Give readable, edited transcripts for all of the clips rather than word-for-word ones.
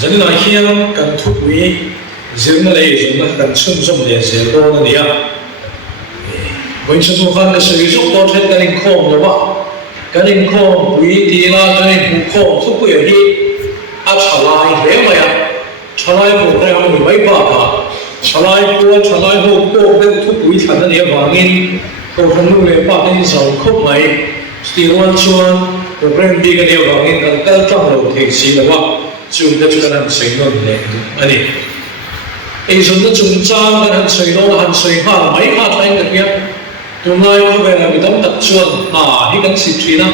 dân là hiền cần thúc quý dân là dân là cần chung trong để dễ đô là gì à với chúng tôi khăn là sử dụng tốt hơn cái linh khom đúng không cái linh khom quý thì là cái linh khom thúc quý ở đi trả lại thế mà à trả lại một cái ông mấy bạc à trả lại hộp cô cái thúc quý thành là địa vàng in cô không nuôi lên bạc cái giàu khốc mấy thì luôn chuan rồi bên đi cái địa vàng in cái trong đầu thì xí đúng không chúng ta chúng ta làm xây nó này anh đi ấy chúng ta chúng ta cái hành xây nó là hành xây hàng mấy hàng anh được biết tụi này có vẻ là bị đóng tập chuan hi cái sự trí na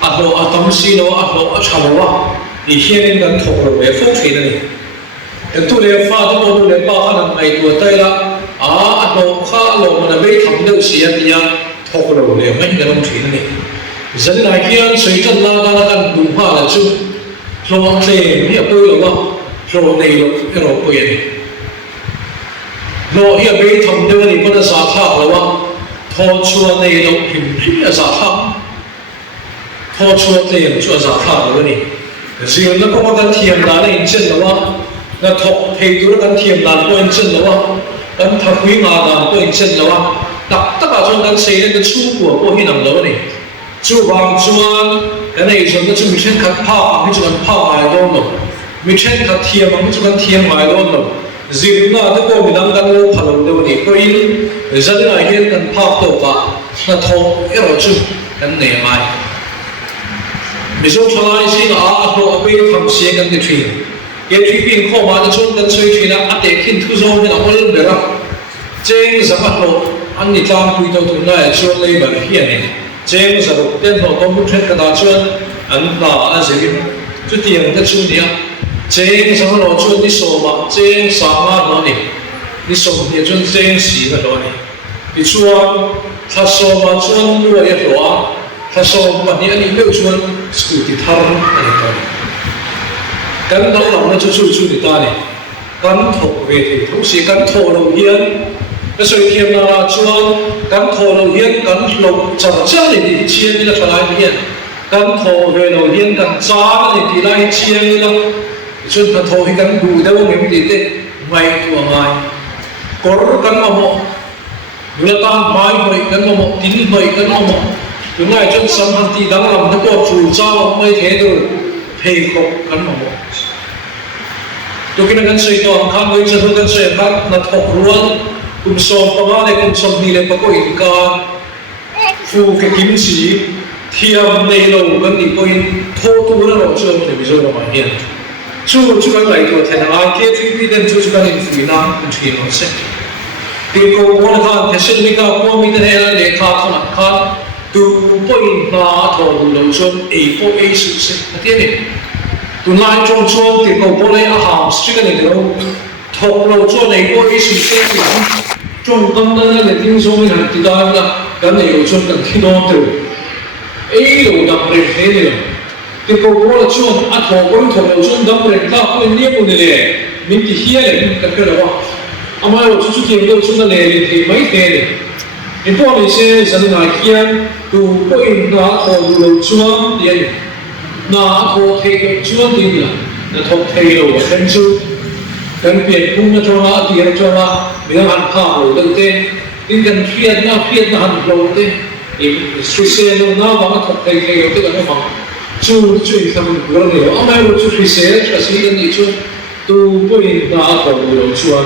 lo tâm si lo lo chăm lo thì hiện cái thổ rồi về phúc trí này cái tụi này pha tụi này ba anh này tụi tay là lo khá lo mà bây thằng đâu xí anh nhá thổ rồi về mấy cái đông trí này dân này kia xây chân là cái đúng hoa là chung rồi này hiện bây giờ rồi này cái rồi bây giờ rồi hiện bây thằng đâu này có là giá thảo là thọ chua này nó hình là giá thảo thọ chua này chua giá thảo rồi này riêng nó có cái thiềm đá này chân là nó thọ thầy tôi cái thiềm đá của anh chân là cái thằng quý ngà đá của anh chân là tất cả trong cái xây lên cái chu của cô hi nằm đó này chu vàng chuan cái này chúng ta chúng mình khát phao mình chúng phao ngoài đó rồi mình khát thiềm mình chúng thiềm ngoài đó rồi riêng là cái cô mình đang gan lô phật đâu này có in dân này hiện cần phao tổ cả là thọ cái rồi chung cái này mai ví dụ cho ai xin họ bây thầm xe cái thuyền cái thuyền pin khó mà nó chôn cái suy thuyền là để khi thu dọn cái nó lên được không trên sản phẩm lộ anh đi làm quy đầu tụi này chôn lấy bằng hiện này trên sản phẩm tiền họ có một cái đó chôn anh là anh sẽ chút tiền cái chôn này trên sản phẩm lộ chôn đi số mà trên sản phẩm nó này đi số thì chôn trên xí cái đó này đi chôn他说嘛chôn如果要多他说嘛你没有chôn scooty thar anh nói cái đó là nó cho chui đi ta này cái thổ về thì thổ sĩ cái thổ đầu hiên cái sự thiêm là chuan cái thổ đầu hiên cái lục chặt chẽ thì chiên như là cho lại hiên cái thổ về đầu hiên cái giá thì lại chiên như là chuan cái thổ thì cái đủ đâu mình đi thế mày của mày có cái mà một người ta mày mày cái mà một tín mày cái mà một chúng này chuan sắm hàng tỷ đang làm cái bộ chủ trao mày thế rồi thầy khóc cái mà một tôi khi nào xây tòa khám với chân tôi xây khám là thọc luôn cùng sôm bằng này cùng sôm đi lên có in cả phu cái kim chỉ thiam này đâu gần đi có in thô tu nó đâu chưa để ví dụ là mà hiện chú cái này tôi thấy là ai kia phi đến chú cái này phi nam cũng chỉ nó sẽ thì cô muốn là thế sự mình có mua mình thế là để khá không ăn khá tu có in là thọ đâu chôn ấy có ấy sự sẽ thế này tụi này trong chuông thì cầu bố lấy hàm suy cái này đâu thọc lâu cho này có ý sự sẽ làm trong tâm đó là tiếng sông này thì ta là cái này ở trong cần khi nó từ ấy đồ đặc biệt thế này thì cầu bố là chuông thọc thọc lâu chuông đặc biệt ta có những cái này mình thì hiền này mình cái đó mà ở chút tiền đâu chúng ta này thì mấy thế này thì bọn này sẽ dẫn lại hiền tu có in là thọc lâu chuông thì na thọ thầy chuan đi là thọ thầy đâu cái chú cái biển cũng nó cho nó tiền cho nó mình ăn thảo rồi đầu tiên nhưng cần phiền nó ăn đầu tiên thì suy xét nó bằng thọ thầy thầy tức là nó bằng chú chuyện thằng người nhiều ông ấy chú suy xét là suy nghĩ gì chú tu bồi na thọ đầu chuan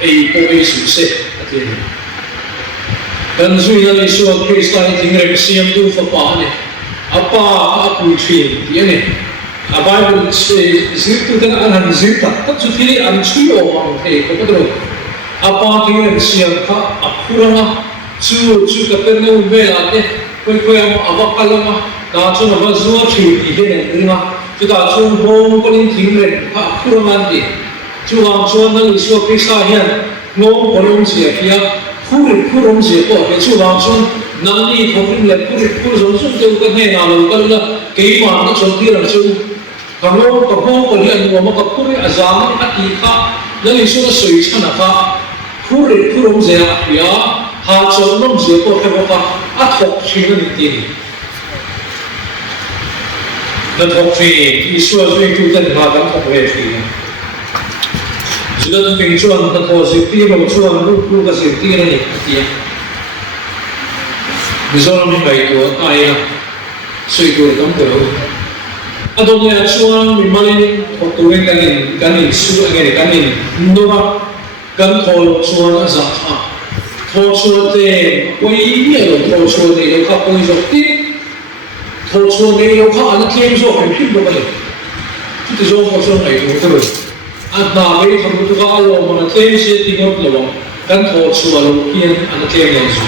ấy có cái suy xét thế này cần suy nghĩ suy Christian thì người xem tu Phật pháp này apa aku train dia ni Bible say zikr dan anan zikr tak sufi an chui orang ke ko betul apa kira siang ka apurana chu ka pernah ubela ke koi apa kalama da chu na zuwa train dia ni ma chu da chu hong ko nin thing le apurana di chu ang chu na li so ke sa hian ngom ko long sia kia khurong sia ko ke chu ang chu nang đi không biết là cứ giống xuống tiêu cái này nào là cái là cái mà nó trồng kia là chung còn nó còn không còn hiện mà còn cứ cái giá nó ăn đi khác nó đi xuống nó sưởi chân là khác cứ đông dễ à hà trồng đông dễ có cái bao khác thọc chỉ nó đi tiền 那同学一说最就正他跟同学去呢，这个平转那同学第一路转路个是第一个你第一，你说你美国哎呀，水果咁多，啊当然转你妈哩，我都会跟你说，跟你唔多吧，跟头转那啥啊，头转的唯一的头转的有靠不会说的。头出的有看那天说很拼不过来，就是说我说美国对不对？啊，那边他们都讲我们的天些地方的话，跟头出的路边啊那天人说，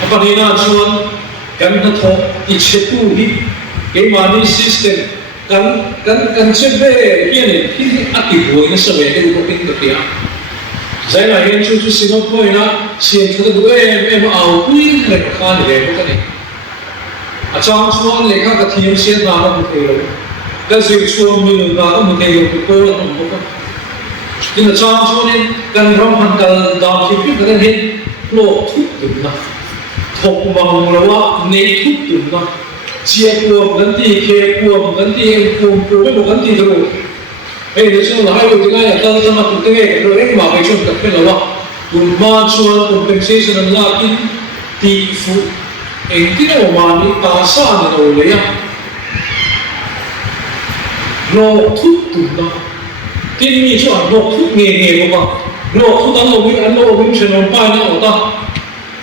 啊，把你那说跟那头一切都比，给嘛你 system 跟这边变的拼啊地步，那社会这个拼的变。在那边就是新加坡那现在的路熬贵那个看的不可能。啊，张川你看个天线拿都不可以了，但是说明拿都不可以了，不够了，怎么办？因为张川呢，跟他们的当时就跟那边落土的嘛，土忙了哇，内土的嘛，结果问题结果问题问题的路，哎，你说还有这个呀，但是他们这个人马被冲的偏了哇，我妈说 compensation 的那地府。Engkau mani tasa ni oleh lo thut tu na tin mi chuan lo thut nge ba lo thut an lo win chen pa na ota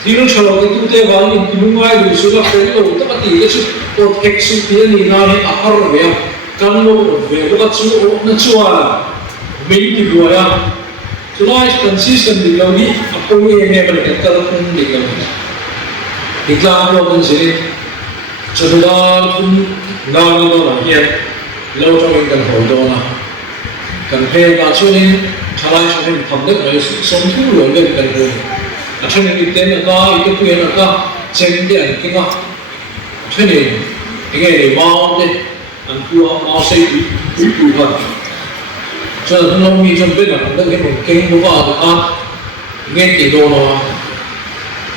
thinu chalo ke tu te wal in tu ngai du su la pe lo ta ti le chu o tek su ti ni na ni a har ve kan lo ve ba chu o na chua min ti bo ya chu lai consistent di lo ni a ko ni ne ba ke ta kun di lo Iklan lo kan sini, sebenarnya pun nang lo lah ya, lo trong kan hậu na, kan pe na cho nên chalai cho nên thầm đức ấy sống thu lo lên kan hậu, cho nên cái tên là cái quyền là cái chân điện cái ngõ, cho nên cái này mau đấy, anh cua mau xây quý vật, cho nên nó mi trong bên là nó cái một kinh nó vào được à, nghe tiếng đô nó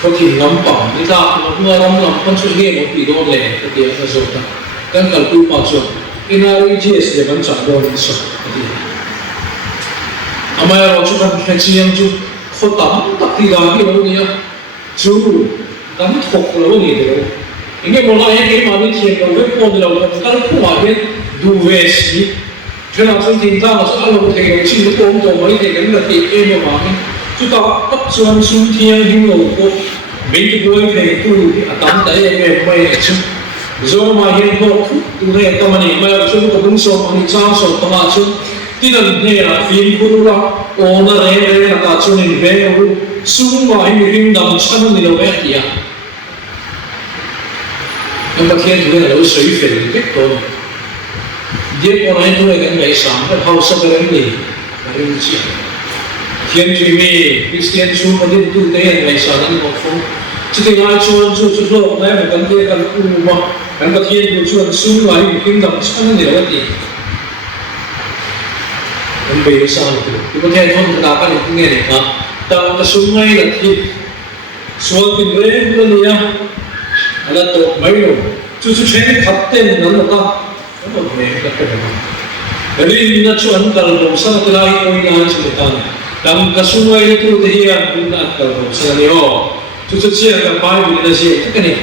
có thể ngắm bỏng cái ta nó mưa lắm con chuyện nghe một tỷ đô lẻ cái tiền là rồi ta cái cần tu bảo rồi cái nào đi chia sẻ vẫn chẳng đô lên sổ cái tiền à màเราchú cần phải chia chú khó tắm tập thì làm cái đâu nhỉ chú tắm thuộc là cái gì đấy cái một loại cái mà đi thiền đầu với con đầu ta cũng bảo biết đủ về gì cho nên trong tình ta là sẽ ăn một thể chỉ có ôm đầu mấy thể cái là tiền em mà chúng ta bắt chuan xuống thiên hữu lộ của mình cái đôi thầy tu thì tắm tới em mày này chứ rồi mà hiện bộ tu này tao mà nhìn mày chúng tôi cũng sống mình trang sống tao mà chứ tí là này là phim của nó ôn là này là ta cho nên về nó xuống mà anh mình đầm chân mình đâu biết gì à nhưng mà khi tu này là suy phiền biết rồi điệp con này tu này cái ngày sáng cái hậu sau cái gì cái gì thiên chúa mi Christian chúa mà đi tu tế ngày sáng anh học phong chỉ thì ai chúa lộ này một vấn đề cần u mà cần cái thiên chúa xuống lại một kinh nghiệm chân nhiều cái gì mình bây giờ sao thì có thể không ta cái này nghe này hả ta cái xuống ngay là thì xuống thì về cái gì à là tổ mấy rồi chúa thấy khắp tên nó là ta nó một nghề cái này cái này nó chúa anh cần làm sao cái này ôi là chúa ta当个所谓的土地啊，那个是的哦，就是这个摆明的是这个呢，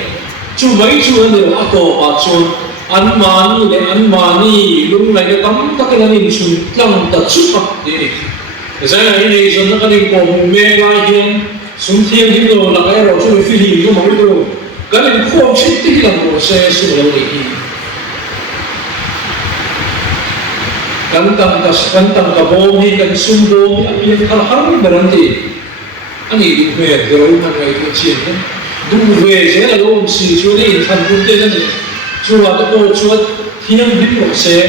就没做的啊多把做，安玛尼，用来的当那个人出让的出发的，现在你说那个人讲没来天，从天去到那个老就飞行都没到，个人扩出的那个是是有的。kantang kabomi kan sumbomi apian kalhang berhenti ani duwe geruman ngai kecil kan duwe saya lalu si curi insan putih kan cua tu cua tiang hidup saya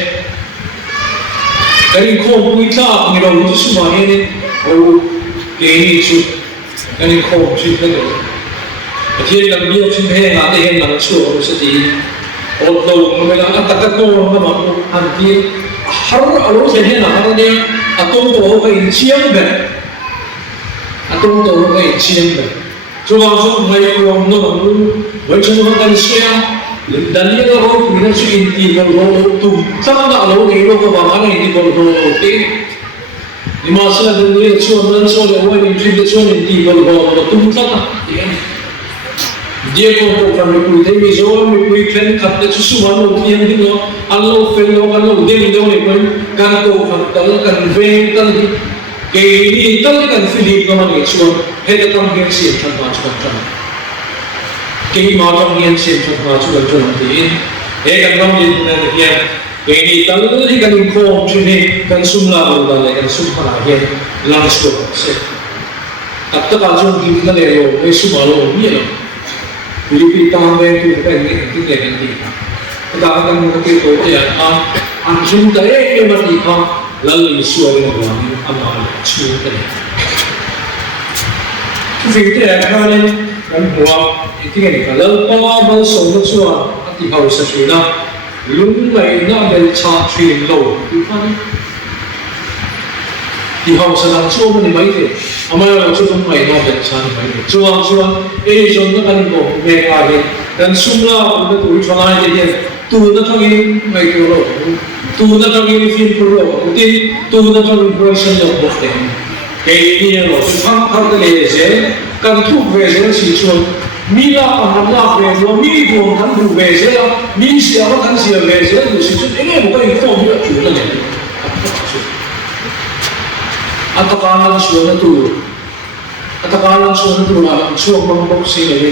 dari kau kita ni lalu tu semua ini oh ini tu dari kau kita tu tiang yang dia cuma ada yang nak cua sedih oh tu mereka kata kau nama anti har alo se he na har ne atom to ho kai chiang be chu ba so mai ko no no wai chu no kan sia dan dia kalau kita sudah inti kalau tu sama tak lalu ni kalau bangga inti kalau okey di masa dan dia cuma soal awal ni jadi cuma inti kalau tu sama dia kalau kami pun ini soal kami pun kan kata sesuatu yang ini Allah firman Allah dia ni pun kan tu kan veng kan ini kan Philip kaman ni cuma head kan dia siap macam cái mà trong nghiên xem trong hòa chú gần cho làm gì thế cần trong nghiên là được hiện cái này ta lúc thì cần khô cho nên cần sum là một lần này cần sum hòa hiện làm số sẽ tập tất cả trong kinh cái này rồi cái sum là một nhiều lắm vì vì ta về thì cái này cái gì ta cần một cái tổ chức ăn sum đấy cái mà đi không là lý số cái này ăn mà chịu cái này cái việc này là nên kan huwa itinga ni kalau pa bal so na chuan ati hau sa thina lung lai na bel cha thin lo ti hau sa na chuan ni mai te amaya chu tum mai na bel cha ni mai chuan e jon na kan go me ka ge kan sumla na tu chana ni ge tu na thangin mai ko lo tu na thangin fin pro lo ti tu na thangin person lo bo te ke ni lo phang phang le je kan thu về sẽ chỉ chuột mi la ăn la về rồi mi buồn hắn đủ về sẽ là mi xia nó hắn xia về sẽ là chỉ chuột anh em một cái không biết chủ là gì atakalan suara tu là suara mambok sih lagi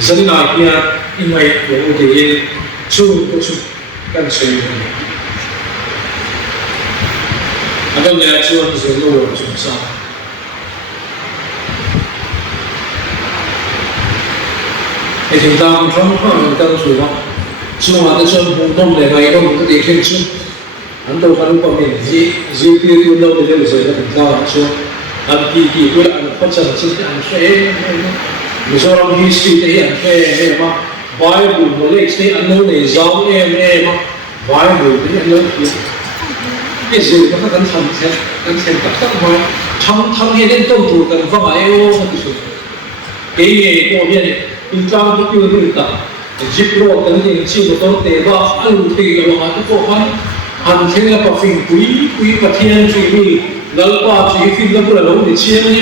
jadi nak dia ini yang udah suara kan saya ada yang suara tu saya luar susah thì ta cũng trong khoảng tâm sự đó nhưng mà cái chân vùng đông để ngày đông có thể khen chứ anh đâu phải có mình gì kia tiêu đâu thì bây giờ là thành ra chứ anh kỳ quyết anh phát triển chứ anh sẽ bây giờ làm history thì anh sẽ mà Bible một lệ thì anh nói này giáo em mà Bible thì anh nói cái gì nó cần xem tất mọi thằng hiện đến công thủ cần phải ai ô cái nghề của mình in trang cái tiêu được ta giúp lo cái gì chịu được tốt để vào ăn thì cái đó cái khó khăn ăn thế là phải quý và thiên truy đi lâu qua chỉ phim nó là lâu để chiêm nhé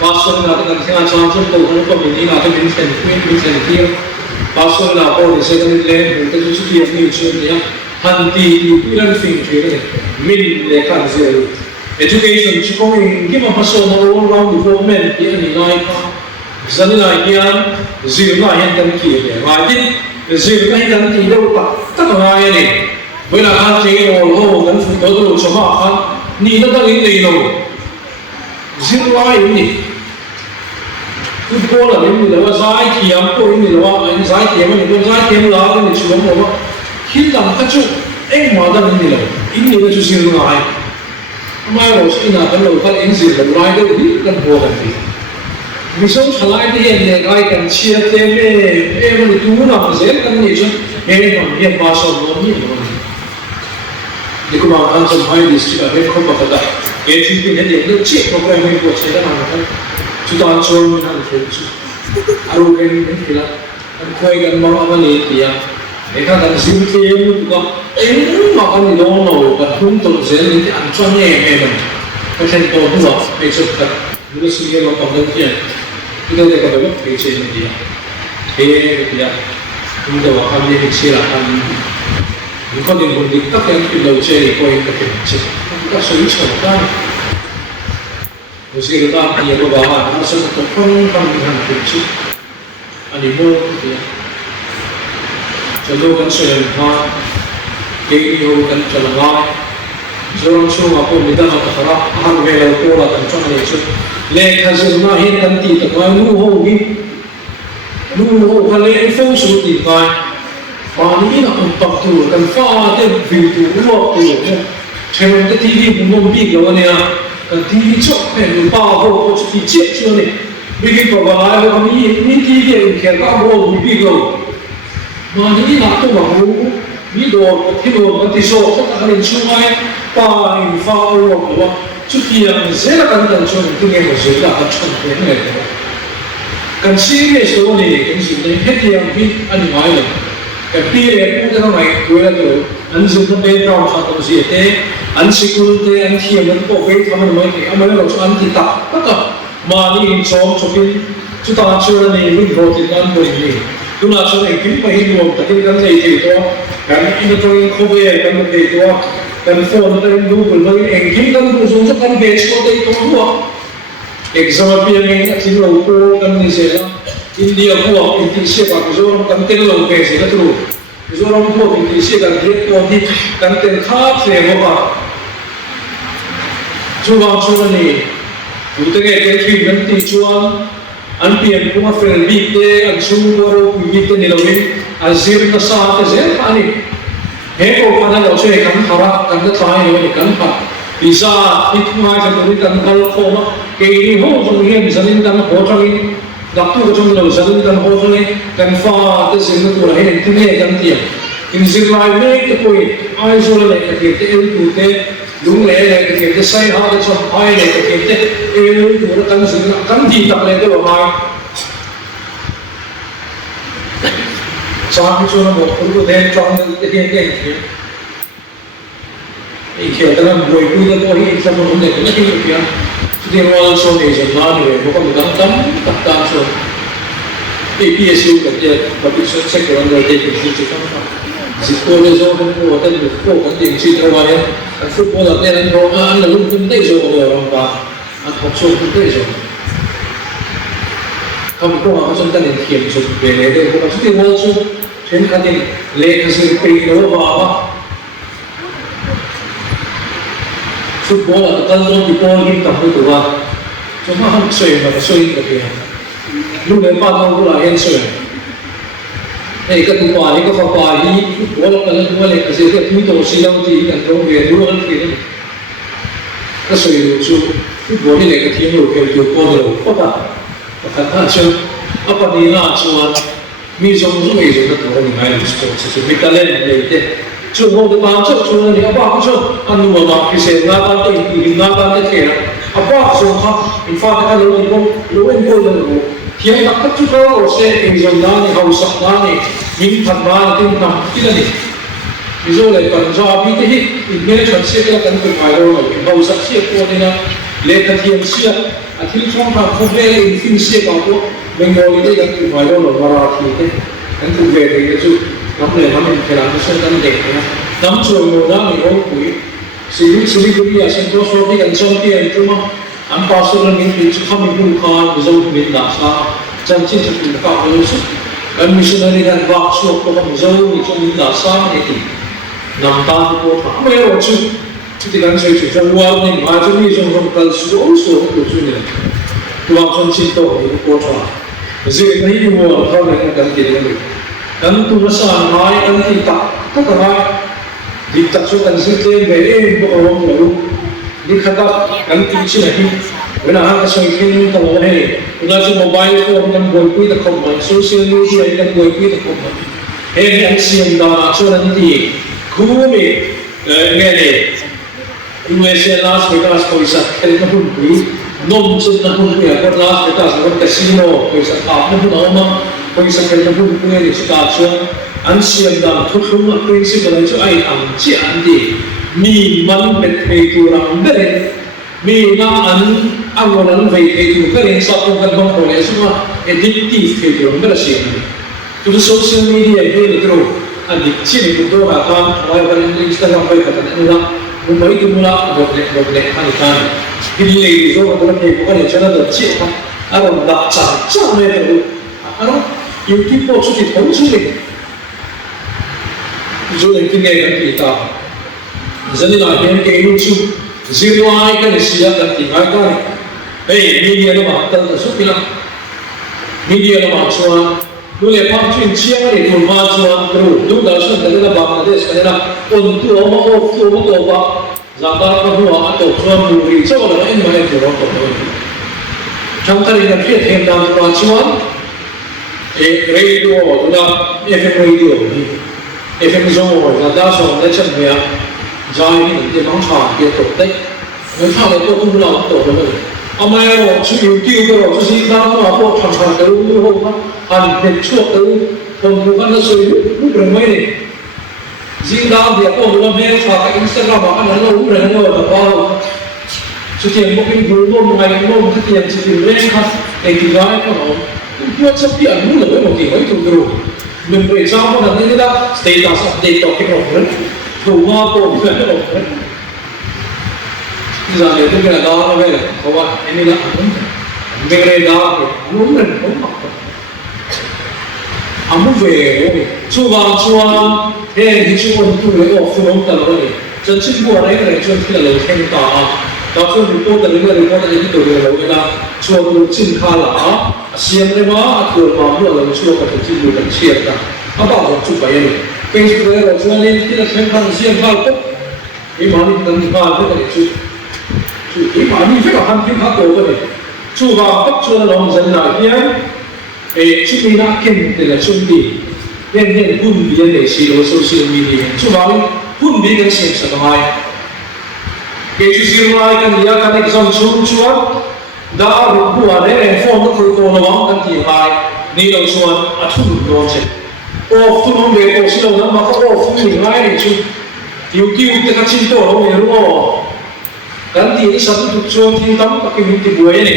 và xong là cái thằng trang trong tổ nó có mình đi là cái mình thành kia và xong là cô để xây lên lên cái chút kia mình chuyện nhé hành thì quý lần phim chuyện này mình để làm gì education chỉ có mình cái mà phát sinh nó long development thì anh nói dân lại kia dìu lại hiện tượng kỳ để ngoài tin dìu cái hiện tượng kỳ đâu cả tất cả ngoài này với là ăn chế đồ hồ gần phụ tới đồ cho họ ăn ni nó đang đến đây rồi dìu lại gì cứ cô là đến người là giải thiểm cô đến người là anh giải thiểm mà người giải thiểm là cái người chịu không có khi làm các chú em mà đang đến người là ít nhiều cái chú dìu lại mai rồi khi nào cái đầu phát em dìu là lại đâu đi gần hồ gần gì vì sao thay đi hiện nay cái cần chia thêm em mình tu nào dễ cần gì chứ em mà hiện bao giờ nó như vậy thì cũng bảo anh trong hai district ở bên không bao giờ cái chuyện cái này nó chết program mình của chế độ nào đó chúng ta cho mình làm thế chứ aro cái này thì là anh quay gần bao anh này thì cái các anh xin thêm nữa cũng em mà anh nó nào và không tồn dễ thì anh cho nhẹ em cái thành công của nó để cho thật nó suy nghĩ nó còn đơn giản kita dah kata apa kece dia, dia, kita wakam dia kece lah kan, bukan dia pun diktat yang kita ceri kau yang kece, kita sulit sekali. Mesti kita dia berbahan, masa kita pun dengan kece, animal dia, contoh kan seorang kiri kan jalan Zoran semua pun kita nak terang, akan melakukan pola dan cara itu. Lekha zona hiện kan ti ta kai nu ho ka le fo su ti kai pa ni na on tak tu kan fa te vi tu lo tu chen te tv bu nom bi lo ne kan tv chok pe nu pa ho ko ti che chu ne bi ki ko ba la ho mi tv en ke ka ho bi lo ma ni na to ma ho mi do ti do ma ti so ta ka ni chu mai pa in fa lo lo chút kia mình sẽ là cần cho những cái nghề của giới là cần chọn cái nghề đó kan serious lo ni kan sin ni heti yang pi ani mai lo kan pi le pu ta mai ko la to an sin ta be ta sa to si te an sikul te an thiam an ko ve thaman mai ke amai lo an ti ta ka ma ni in chom chopin chu ta chu la ni min ro ti kan bo ni tu na chu nei kin pa hin lo ta kin kan nei ti to kan in to in ko ve kan te to kan phone ta in du ko lo en kin kan bu so so kan be chu te to lo exam appear in a single local company India poor in the shape of Zoram content low base the true Zoram poor in the shape of great quality content hard flavor Chuang Chulani you take a great human teachuan and PM Puma Fel Big Day and Sumuro with the Nilawin as Zir the South as a honey Heko Pana Oche can Hara and the time when it can happen Isa it might have been done for Katie Home from him, Zalin done Hotali, Dr. Jumlo, Zalin done Hotali, then far this in the Kurahin and Tine and Tia. In Zilai, make the point, isolate the L2, Lunga, the side hearts of high, the L2, the Kanti, the letter of high. Some children then join the game. If you are going to the body, it's a little bit of the royal soldiers of Norway, who come down so APSU, but it's a second undertaking. Football is open for the football and the Chitrawaya, and football at the end of the Luton days over around that, and Oxford days over. Come from something in here, so they were still also sending Lakers in Pay over. Football at the Kaldo before him to put to work. So, I'm saying, but showing the game. Look at Papa answer. Hey, got to buy a party, football of the wallet as if you don't see out the and from where you are feeling. That's why you should football like a team who can do Papa. But I'm sure up at the last one, me some ways of the only Island sports. So, we can let it. So, what the bounce of children about and you are saying, not about the care. About so, in fact, I don't know, here are to go or say in Zondani, House of Dani, in Padman, in Kilani. Is all like Punjabi, it may have said that I don't know, in House of Siaporina, later TMC, at Hilton, in Finsia, when you are getting I don't know, Marathi, and to very good. Nắm lời nắm mình phải làm cho sân đẹp nhé. Nắm rồi ngồi đó mình ôm quý. Xử lý cũng như sân có số cái gần sân tiền chứ mà. Anh bao số lần mình không mình cũng khó bây giờ mình đã sao. Chân chính là mình phải có sức. Anh missionary đang vác số của mình giờ mình cho mình đã sao này thì nắm tay của thằng mấy rồi chứ. Thì gần chơi chỉ trong world mình mà cho mình trong trong cần số của chúng này. Làm chân chính tổ thì có thằng. Giờ thấy như world thôi là cần tiền mình. Dan tu masa mai dan kita kata mai kita sukan sih beri orang lalu di kata dan kita lagi benar hal sesuatu tahu ni kita cuma mobile phone dan boleh kita komen social media dan boleh kita komen yang siang dah so nanti kumi ni USA Las Vegas koisa kita pun beri nom kita pun beri apa Las Vegas apa casino koisa apa pun nama koisa kita pun beri situation anh xem rằng thuốc không là principle này cho ai ăn chỉ ăn đi mi mắn bệt về tu làm đấy mi na ăn ngon ăn về tu cái này sao không cần bông hồ này xong mà addictive về tu làm đấy xem tu social media về tu addiction itu tu akan mulai dari Instagram sampai ke mana ni mulai tu mula boleh kan pilih itu kalau kita bukan yang cara tercik orang dah cak ni tu orang YouTube pun sudah tahu sudah जो एक दिन एक kita jadi lah yang kayak lucu zero ai kan siap dan tinggal kan media lo mahal tu sukilah media lo mahal boleh pancing siapa ni pun mahal terus tu dah sudah dalam Bangladesh kan lah untuk orang apa zakat bahwa atau tuan muri coba lah ini mana tu orang tu contoh ini kan kita hendak mahal radio tu lah FM radio FM rồi là đa số là chân về dài như những cái bóng tròn kia tổ tích người khác là tôi không làm tổ được rồi mai rồi chú yêu tiêu rồi chú xin ra mà bộ thằng thằng tới lúc hôm đó hành để chuộc tới hôm thứ văn nó sôi lúc rồi mấy này riêng đau thì có một lần hết và cái Instagram mà anh lâu rồi nó là bao chú tiền một cái group luôn ngày luôn cái tiền chỉ tiền lên ha để thì nói của nó cũng sắp tiền muốn là với một tỷ mấy thủ mình về sau mà là như thế đó status update đó cái hộp đấy thủ hoa cổ cái hộp đấy giờ để tôi cái đó nó về là có bạn em đi lại về đây đó muốn mình không mặc muốn về rồi chú vào chùa thế thì chú còn tu lấy ở phụ ông tận rồi chân chính của đấy là chân khi là lời khen tỏ đó không bị cô tận lấy có thể đi từ lâu cái đó chùa tu chính khai là xiêm đấy mà thường mà mua là chùa có thể chỉ được làm xiêm ta nó bảo rằng chụp bài này Facebook đấy là chùa lên cái là khen thằng xiêm khai tốt cái mà đi tận khai với cái chụp cái mà đi phải là hành vi khác của cái này chùa vào cấp chùa là lòng dân lại nhé để chụp đi đã kinh để là chụp đi nên hiện hun bị để xí đồ social media chụp vào hun bị cái xem sao mai cái chụp riêng lại cái này cái exam chụp đã được bùa đấy form nó khởi công nó vắng cái gì lại ni đâu chụp thu đồ chứ ô thu không về cổ xí đồ nó mà có ô thu mình lại để chụp yêu cái cái chín tổ nó mới đúng không kan ti sa tu chuan thi tam tak ki ti buai ni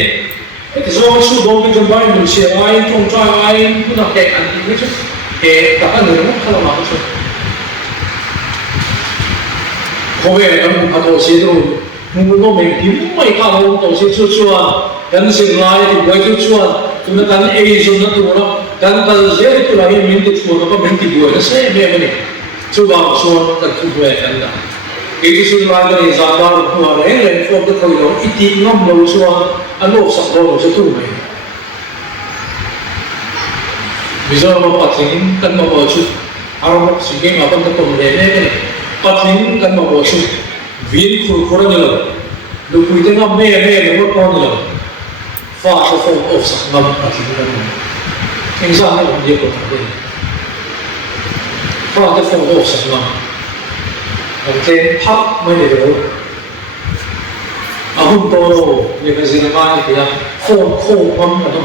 ke zo su do ke jom bai mu se ai tong trai ai ku na ke an ti chu ke ta kan no khala ma chu ko ve am a to se do mu no me pi mai ka lo to se chu chuan kan sing lai ti buai chu chuan tu na kan e zo na tu na kan ka je tu la min ti chu na ka min ti buai se me me ni chu ba chuan ta tu buai kan da cái sự lai cái này giảm bao của đấy là phong cái thời đó ít tí ngâm lâu xưa ăn đồ sẵn đồ sẽ thu mày bây giờ mà bắt tính cần mà bỏ chút áo mặc suy nghĩ mà vẫn còn để đấy cái này bắt tính cần mà bỏ chút viên khử khử nhiều lần được quý tiếng ngâm mê mê nó con nhiều lần pha cho phong ốp sẵn ngâm bắt tính cần anh ra nó làm việc của thằng đây pha cho phong ốp sẵn ngâm tên hấp mới được hôm đó như cái gì mà thì là khô mắm ở đó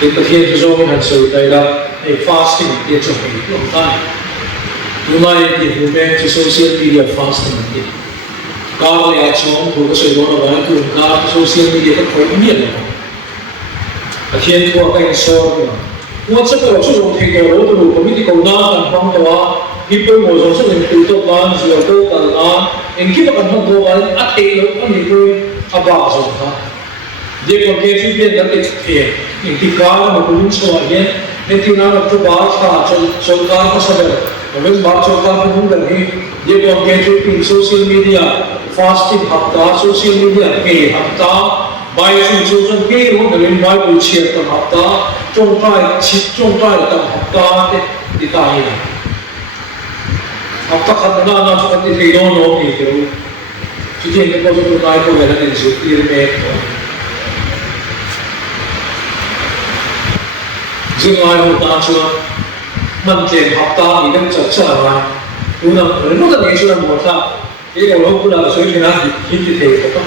thì thực hiện cho mình hành sự đây là fasting để cho mình lòng tay hôm nay thì hôm nay cho social media fasting thì cao là chúng tôi có sự đó là cùng cao social media các khối miệng thực hiện qua cái số nó sẽ có chút dùng thì cái đó tôi có biết cái câu nói là phong đó people ngồi trong sự hình tự tốt lan dừa tô tần lan em khi mà cần phong tô lan ắt ấy nó có nhiều người bảo dùng ha để còn cái thứ biến đã được thực hiện những cái cá mà cũng soi nhé nên khi nào là tôi báo cho cá có sao được và với báo cho cá cũng gần như để còn cái thứ biến social media fasting học tá social media kể học tá bài chủ trong cái lúc mà lên bài buổi chiều tầm học tá trong trai tầm học tá thì tại gì học tập khăn nó cho cái gì đó nó thì kiểu chỉ riêng cái câu chuyện này cô về là cái sự kia về riêng ai một ta chưa mình tiền học ta thì đang chật chật lại đúng không? Nó là những chuyện một ta cái đầu óc của là suy nghĩ là gì thế đó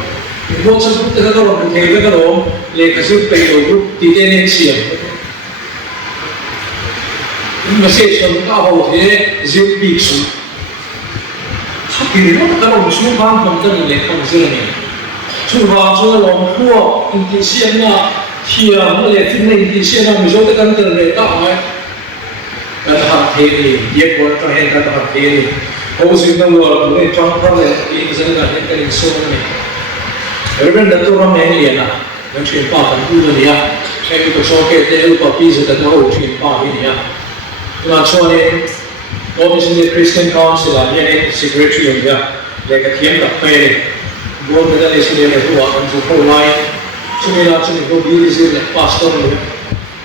một số lúc thì các bạn thấy cái đó lấy cái sự bày đồ lúc thì cái nên xiềng nhưng mà sẽ trong các hồ thế diễn bị sụt thì nó các bạn xuống van không có gì không dễ này xuống van xuống là lòng cua thì xiên là thì nó lấy cái này thì xiên là mình số cái căn từ này tạo ấy là học thế thì việc của các em các học thế thì hồ sơ năng lượng của mình trong các này thì dân là những cái số này 여러분 나토가 매니아나 역시 빠른 부분이야 세계도 소개될 법비즈도 나오 튀는 빠이야 그나 초에 오미신의 크리스천 카운슬 아니에 시크레트리움이야 내가 기억나 빼네 뭐보다 내 신의 후와 안주 홀라이 주민아 주민 그 비리즈의 파스터를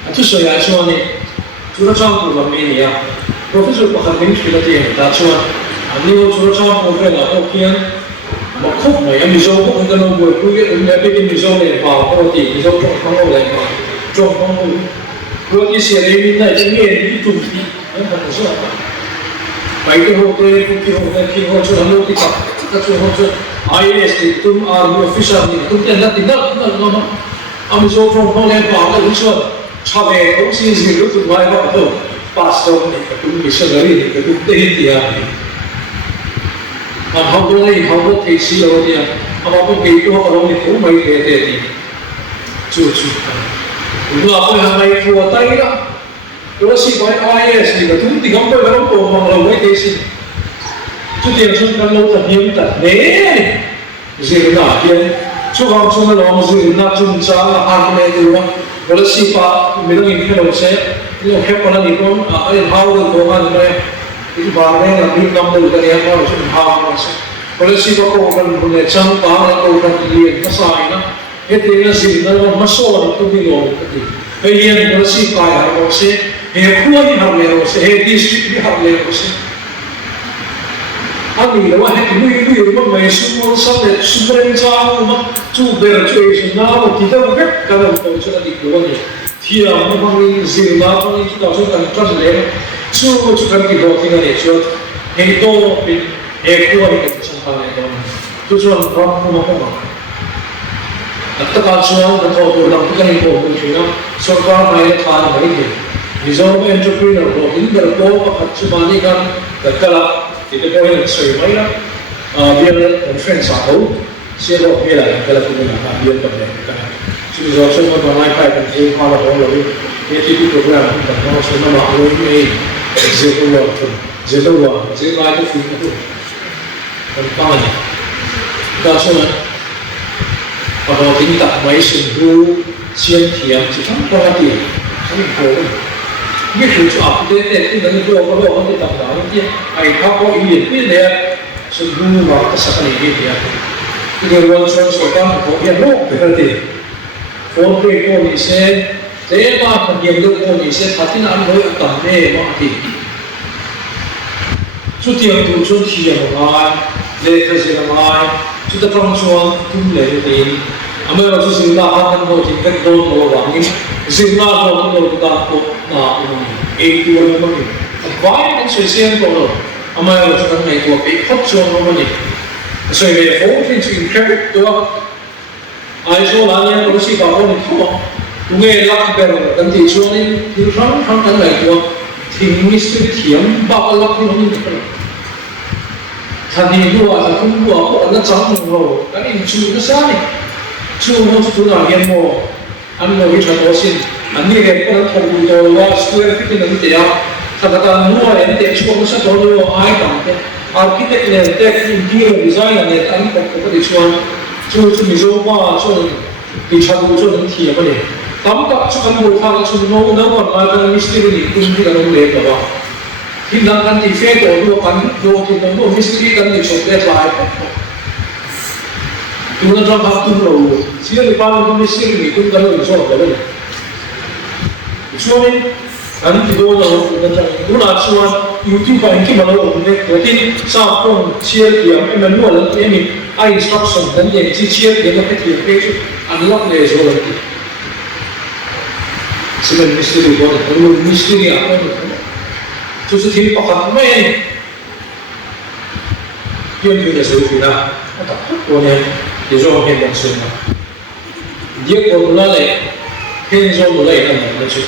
아투소야 초에 주로창부가 매니아 프로페서 박한민 필라티에 다초아 아니요 주로창 프로페나 오키안 mà khúc mà em miso khúc người ta nói vừa cứ em biết miso này vào có thì miso trộn không có này mà trộn không có vừa cái xe này mình này cái nghề đi trùng đi nó không có sao mấy cái hồ tươi cái hồ này khi hồ cho nó cái cặp các chỗ hồ cho IAS ni tum army officer ni tum ten la tinal no am so from hole pa la usual chabe tum si si lu tu mai ba to pastor ni tum missionary ni tum te hindia am how do they see lo dia am apa ke tu ho ni tum mai ke te ni chu lu apa yang mai tu tai la lo si bai IAS ni tum ti gam ko lo ko ma lo mai te si chút tiền chúng ta lâu thật hiếm thật nế gì cả tiền chú con chúng ta làm gì na chúng ta ăn cái gì đó rồi xí pa mình đang nhìn cái đồ xe nhưng mà khép qua là đi con ở hao được đồ ăn này cái bà này là đi năm được cái này mà chúng hao nó sẽ rồi xí pa cô cần này chăng pa là cô cần liền nó sai nó hết tiền là gì nó mà số được tôi đi rồi cái gì bây giờ rồi xí pa là nó sẽ hết khu đi học liền sẽ hết district đi học liền sẽ anh nghĩ là hết người mà mấy số sắp đến số lượng trang mà chú bèo chơi nào thì đâu biết cái nào cũng cho nó đi được rồi thì là một bằng gì mà bằng gì đó chúng ta cần lên chú cần đi đâu thì này chú hệ to hệ qua hệ trong cái này đó chú cho nó không tất cả chúng ta có thể làm cái này của mình chứ nào sau đó này tham mấy cái ví dụ như entrepreneur đó những cái đó mà phát triển mạnh hơn tất cả thì tôi có thể sửa mấy đó biên conference xã hội sẽ có cái là cái là cũng là biên tập này cái này chứ giờ chúng ta còn lại phải cần thêm hoa là hoa là cái thì program cũng cần nó sẽ nó bảo với cái dễ tôi làm dễ lại cái phim đó còn bao nhiêu ta số này và họ tính tập mấy sự ru xiên thiam chỉ không có tiền không có biết được cho học đến để cái này tôi có lo cái tập đó chứ ai khác có ý định biết đấy sự ru mà cái sắc này biết đấy cái người quan trọng số tam có cái lỗ về cái gì phone pay của mình sẽ thế mà phần nhiều lúc của mình sẽ phát triển ăn với tầm này mà thì chút tiền tụ chút tiền mà để cái gì mà chút tập trung xuống cũng lấy tiền 아마 여기서 지금 하는 거 뒷백도 왕님 지금 하는 거 갖고 나 에이티원 거니 과연 수시한 거로 아마 여기서 하는 거 백합종 거니 그래서 이게 호흡인 지금 크랙도 아이소 라니아 그것이 가보니 또 동해 락베로 근데 주원인 그런 상황을 알고 팀미스트 팀 바글락 그러는 거 자기도 와서 공부하고 어느 장으로 아니 주는 사람이 chú nào hiện mô anh nói cái chuyện đó xin anh nghĩ cái con thằng đồ là square fit nên thế à thằng ta mua đến để chú có sẽ đồ đồ ai cả cái architect này tech interior design này anh có cái chú mình dùng qua chú đi chọn đồ chú nên thiệt cái này tóm tắt chú anh ngồi thang chú nó còn lại cái mystery này cũng đi cái nó đẹp đó khi đang ăn thì phê đồ ăn đồ thì nó mystery cái này chụp đẹp lại chúng ta trong tu rồi, chỉ là bao nhiêu cái sinh thì cũng có được cho cái này. Cho nên anh thì tôi là cũng là cho YouTube và những cái mà nó ổn định, cái tin sao không chia điểm em muốn là cái mình ai instruction đến để chi chia để nó cái điểm cái chứ anh lắp này rồi là cái. Xin mình mystery đó là cái mystery à cái này. Chúng ta thì bắt đầu mấy chuyên về sự việc là nó tập của này để cho hiện đang sinh hoạt. Điệp của nó lại hiện do nó lại là một chuyện.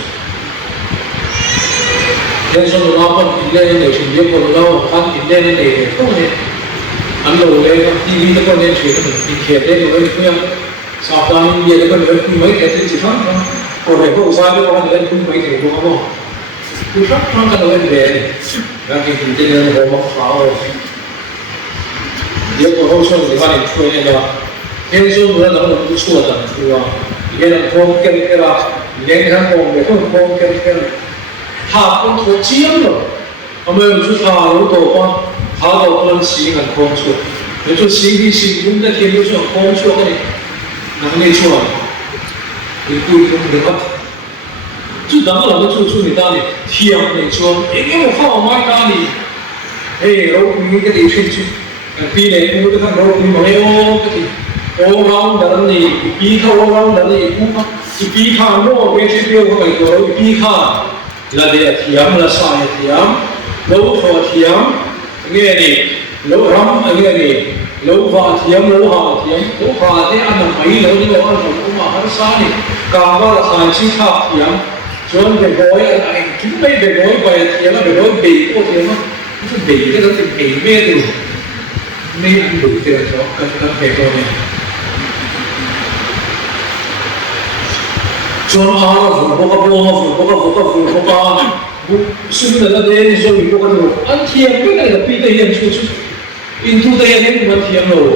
Hiện do nó còn in lên để chuyện điệp của nó còn in lên để không thể anh đầu lên TV nó còn lên chuyện mình bị thiệt lên rồi phải không? Sao ta bây giờ nó còn lên mấy cái gì khác không? Còn phải có sao nó còn lên mấy cái gì không? Cứ phát nó cái lên về ra cái gì lên nó mọc pháo rồi. Điệp của nó xong thì bạn chơi này là hiện giờ nó là một cái chuột à, cái là con cái là những cái con cái con cái hạt con thổ chiếm rồi, ông ấy một chút hạt nó tổ con hạt đầu con xí gần con chuột, nếu chút xí đi xí cũng đã thêm cái chuột con chuột này, là cái chuột, thì cùi không được bắt, chút đó là cái chuột người ta này thiệp này chuột, cái một khâu mai ta này, đâu cái gì chuyện chứ, khi này cũng có cái đâu cũng nói cái gì orang dalam ni pika orang dalam ni pika no besi dia orang itu pika la dia thiam la sai thiam lâu thọ thiam nghe đi lâu rắm nghe đi lâu vào thiếm lâu hà thế anh làm mấy lâu đi lâu anh cũng mà hắn xa đi cả vào là khai chi tháp thiếm chuẩn về gói anh chúng mấy về gói về thiếm là về gói bì cô thiếm á cái bì cái đó thì bì mê từ mê anh đủ tiền cho cần về gói này chuẩn hà là vừa bốc bốc xuyên là đến rồi bốc cái đồ anh thiếm cái này là pi tây hiện chút in tu tây hiện vẫn thiếm rồi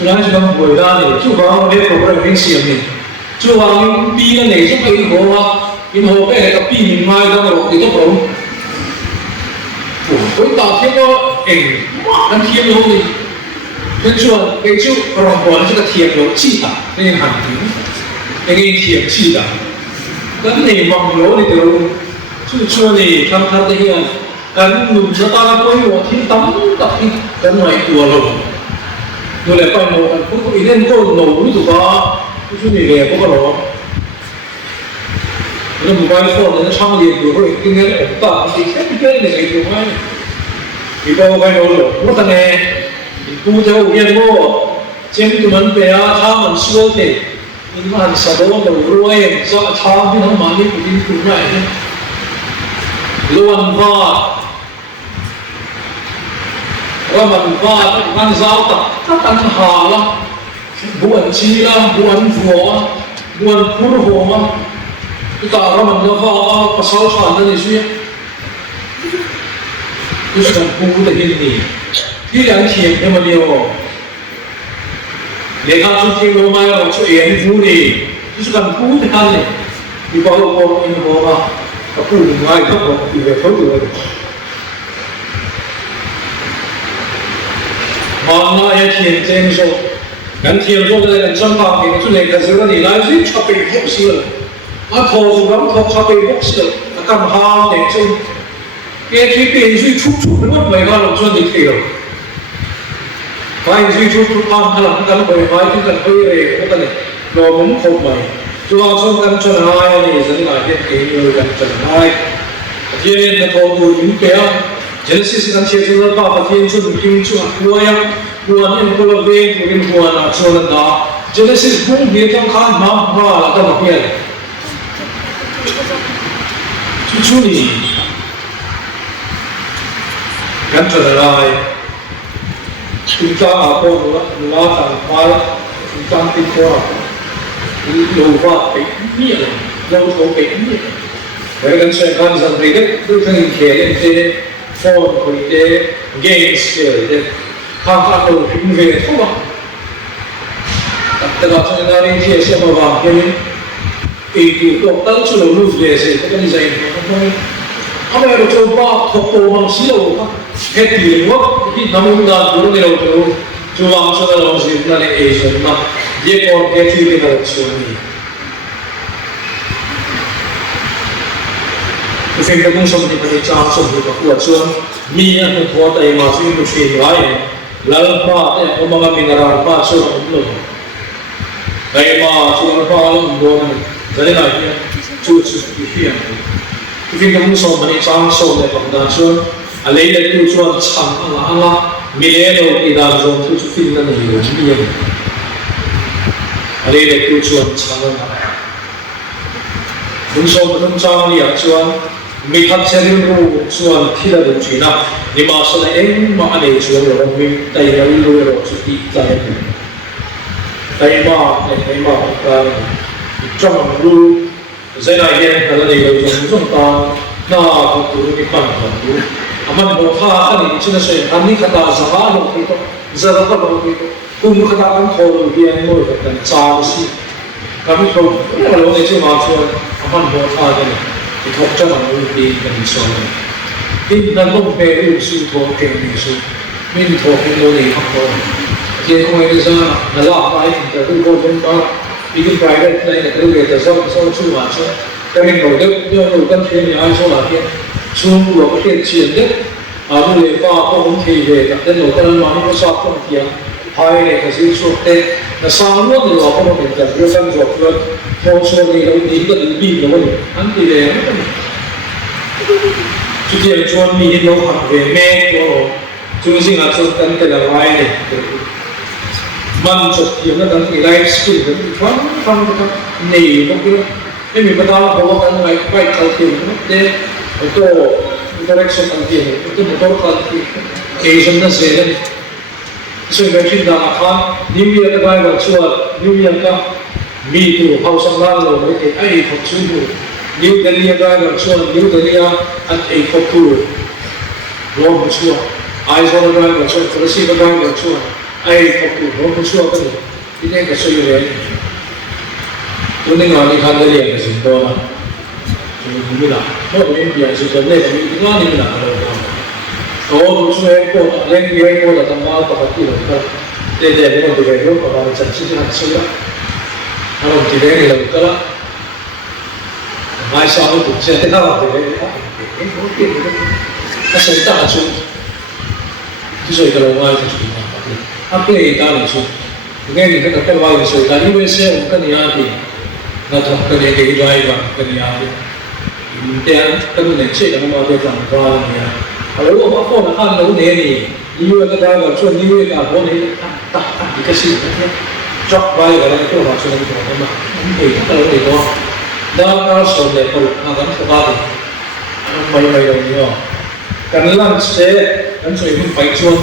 cho nên chúng ta buổi ra để chú vào để có cái hình xiêm này chú vào những pi cái này giúp cái hồ cái này cái pi mình mai ra rồi thì tốt không với tạo thêm nó ảnh anh thiếm rồi thì cái chuẩn cái chú còn còn cái thiếm rồi chi ta nên hẳn tính cái thiếm chi ta cái này bằng lỗ thì được chú chua này tham tham đây hiện cái nụ nó ta có một thiên tấm tập thì cái này đùa rồi rồi lại phải một cái cũng có ý nên có nổ như tụi ba chú này về có cái đó nó một cái phone nó sang liền được rồi cái nghe ổn tạm thì cái này được ngay thì có cái nổ rồi một thằng này tu theo yên vô xem tụi mình về tham mình xua thì nhưng mà sau đó đầu rồi do tham thì nó mà đi của tin tụi này luôn vào và mình vào ăn rau tập ăn hà lắm buồn chi lắm buồn phổ buồn phur hồ mà cái ta ra mình nó vào cái sáu sản này suy cái sự phù tự nhiên này khi anh thiền theo một điều để các chúng thiền lâu mai là chỗ yến phù này cái sự cần phù thì khăn này đi vào đâu in hồ mà cái phù ngoài thấp rồi thì về thấu được mà nó hay thiền trên rồi gắn thiền rồi đây là trong phòng thì chỗ này cái sự này lại giúp cho mình hấp xưa à thầu dù lắm thầu cho mình hấp xưa nó cầm hao để chung cái tiền duy chút nó mất mấy con làm cho mình hiểu cái duy chút con hay là cái bởi vậy chúng ta hơi về cái này rồi muốn không mày cho xong căn chân hai này dẫn lại cái người căn chân hai cho nên là thầu đủ những cái Genesis kan chia cho nó ba thiên cho mình kim cho kuaya kuan em ko về của mình kuan à cho nó đó Genesis cũng biết trong khăn mà là cái mặt này chú này gắn trở lại chúng ta ở con nó tặng phá chúng ta tin qua lâu qua cái nghĩa lâu thấu cái nghĩa vậy gần xem con rằng về đấy tôi thấy kể lên thế phone của thế games thế khám phá đồ phim về thôi mà tất cả chúng ta đi chia sẻ một vài cái ý kiến của tất cả những người về sẽ có cái gì không 아마 저 봐, 덕보망 시도가 해띠 뭐, 이 남은다 그런데로 또 주왕선을 오시 나의 에이션마 예고 대주기가 지원이. 그 생각은 something 자 something 그 지원 미는 도와다이 마주인 것이 와이 랄파 엄마가 미나라 파서 없는. 다이마 지원 파는 뭐는 저희가 주스 피해. Khi chúng số mà đi trang số này bằng đàn chuan, à lấy được tiêu chuan chẳng ăn mile đâu thì đàn dùng tiêu chuan phim là nhiều nhiều, à lấy được tiêu chuan chẳng ăn, chúng số mà chúng trang đi chuan, mình thật sẽ liên tục chuan khi là đúng chuyện nào, nhưng mà sau này em mà anh ấy chuan rồi mình tay ra đi rồi chút đi tay mà cái trong luôn Zai lai hian kala nei lo jong ta na ko tu ni pan pan tu aman bo kha ani china se ani khata zaga lo ki to zaga ka lo ki to kum khata kan tho lo hian mo ka tan cha si kami ko lo ne chu ma chu aman bo kha ni ki thok cha na lo ki kan so ni tin na lo pe u su tho ke ni su min tho ki lo ni ha ko ke ko ai za na la ai ta ku ko ben ba Even private này là cái việc sau chu mà cho cái mình nổi đức nhưng nổi tâm thiên thì ai cho là thiên chu của cái tiền truyền đức à nu lệ pha có không thì về các tên nổi tâm mà nó sao không tiền hai này cái gì số tệ là sang luôn thì họ không được nhận được sang rồi luôn thôi cho thì đâu đi cái đi pin rồi anh thì để chú tiền cho mình đâu học về mẹ của chúng sinh là chúng cần cái là vai này man chụp hiểm nó cần cái life skill cái phong phong cái này nó cái mình bắt đầu học cái này phải thấu hiểu nó để cái direction cần hiểu cái motor cần cái gì nó sẽ lên so cái chuyện đó là con New Year cái bài vào chùa New Year cái mi tu hậu sang lao rồi cái ai học chùa New Delhi cái bài vào chùa New Delhi anh ấy học tu rồi vào chùa ai cho cái bài vào chùa cái gì cái bài vào chùa ai học tu rồi vào chùa cái gì cái số như vậy tôi nên nói đi khám Delhi cái gì đó mà chúng mình là mỗi bên biển sự vấn đề của mình cũng là như là đâu đó chúng em cô lên em cô là thằng bao tập cái gì đó để mình tụi lúc mà mình chẳng chịu làm sao đó nó chỉ để người làm cái đó mai sau cũng sẽ thế nào thì cái có tiền nó sẽ tạo ra rồi cái đầu mai thì chúng ta cái này ta làm sao nghe mình cái vai rồi ta như vậy sẽ cái này thì nó thật cái này cái driver cái này thì cái này sẽ là một cái phần qua này kalau orang pun nak kan lalu ni, dia kata kalau cuan dia nak boleh tak dikasih, cok baik kalau itu macam itu macam mana, kalau itu, dah kalau sudah kalau akan sebab, baik orang ni, kerana saya kan saya pun baik cuan,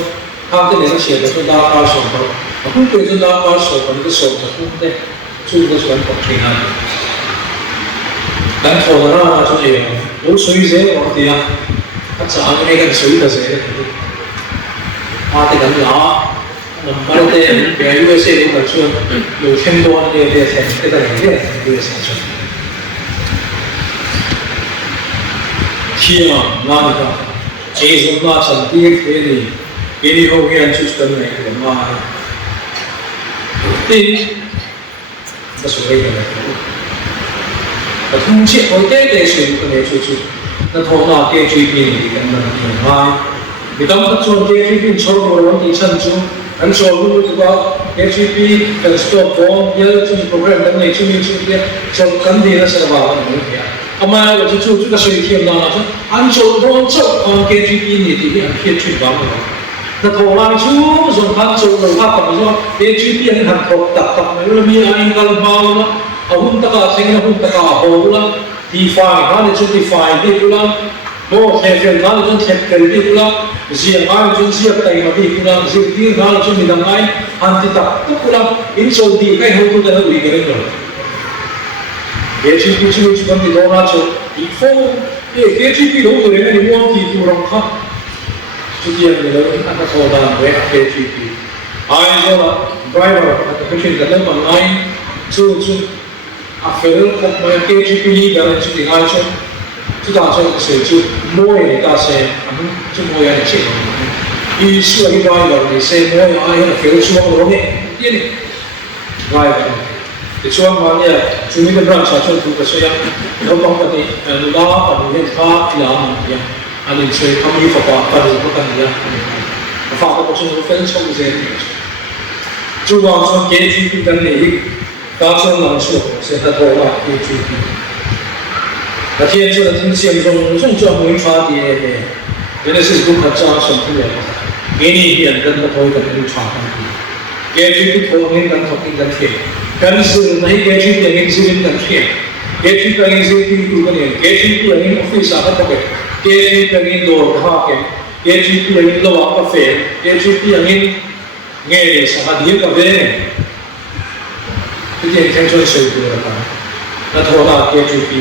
kalau ni saya tu dah kalau sudah, aku tu tu dah kalau sudah, itu sudah tu deh, sudah sudah perkiraan, dan orang macam ni, lu suy saya orang dia các xã cái này suy là sẽ thì gần đó bắt đầu tiền cái USA cũng là chưa nhiều thêm多的钱给它来点USA钱khi mà làm được cái dùng là sản phẩm cái đi hậu hiện chút cần này của mà tin là số này là không chỉ có cái sử dụng cái này chút那头脑给追兵的根本挺好，你当他做给追兵超过了底层中，按说如果这个给追兵跟做工也就是 program 等内出面出的，就跟地那些的话我没有。那么我就做这个水天呢，说按说光做给追兵的这个偏去帮的，那头脑出说按做的话，怎么说给追兵很头大，那个米安干包了，混大家成了混大家好了。define 它的就 define 的不啦，我贴片它的就贴片的不啦，写它的就写带嘛的不啦，写点它的就你当爱，安提达都不啦，因手地该好多的都一个人了，也许不就讲的多那就一方，也许比好多人你忘记不让看，就这样的人那个头大为也许比，哎说了 driver 那个选择那么爱，就。after không mấy cái GPD đó là chúng ta cho chúng ta cho sử dụng mỗi người ta sẽ chúng mỗi người sẽ đi suy nghĩ vào để xem mỗi ai là phiếu xuống đó này tiên vài vậy để cho mà nha chúng mình đang sản xuất cái số lượng nó bằng cái đó là những cái là gì anh ấy sẽ không đi phá cái gì cái gì phá cái chúng nó phân xong rồi chúng ta cho cái GPD này大众能说是他头脑也具体。那天主的听见中众转为传的，原来是不可战胜的人。给你点跟他头跟你传的，也去头跟跟头跟跟贴，但是那也去点跟是跟跟贴，也去点跟是跟跟跟也去点跟非啥的不给，也去点跟多他给，也去点跟老王不费，也去点跟爱啥的个呗。这件天春水果的话，那头大也就比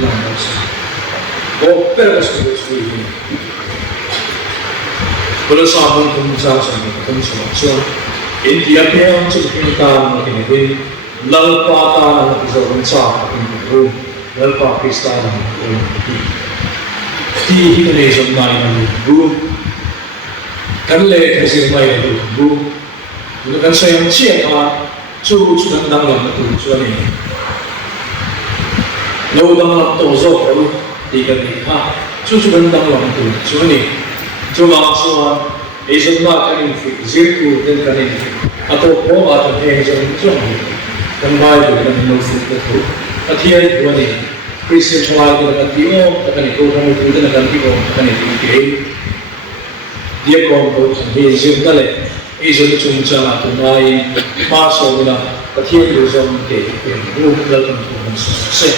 冷的少。我别个是不属于，不能上分工上什么工什么说，因第二天就是跟大那个那边，老八大那个就是文化跟那个，老八比赛那个，第一个那种买那个，跟嘞开始买那个，那个虽然见啊。就能当人的赌说你，楼当了多少个一个你看，就能当人的赌说你，就讲说，你说那肯定是股跟肯定，啊都我话就听说这种，跟买股跟老鼠的赌，啊天说你，会先出来的那个地方，跟你沟通的那个地方，跟你对。dia kon ko he jin ka le e jo chung cha na tu mai ma so na ka thie lu zong ke ru la kan tu se